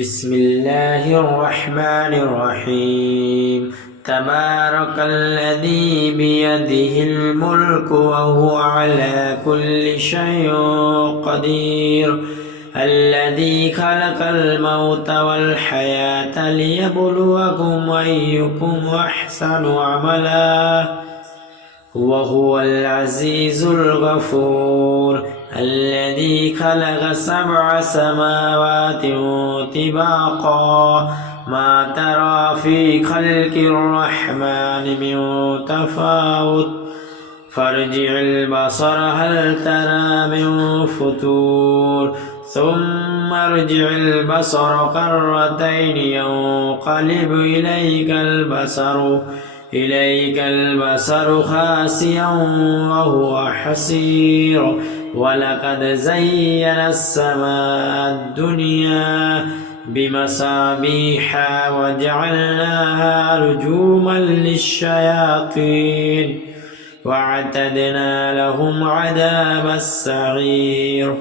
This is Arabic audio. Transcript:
بسم الله الرحمن الرحيم تبارك الذي بيده الملك وهو على كل شيء قدير الذي خلق الموت والحياة ليبلوكم أيكم أحسن عملا وهو العزيز الغفور الذي خلق 7 سماوات طباقا ما ترى في خلق الرحمن من تفاوت فارجع البصر هل ترى من فطور ثم ارجع البصر كرتين ينقلب إليك البصر خاسئا وهو حسير ولقد زينا السماء الدنيا بمصابيح وجعلناها رجوما للشياطين وأعتدنا لهم عذاب السعير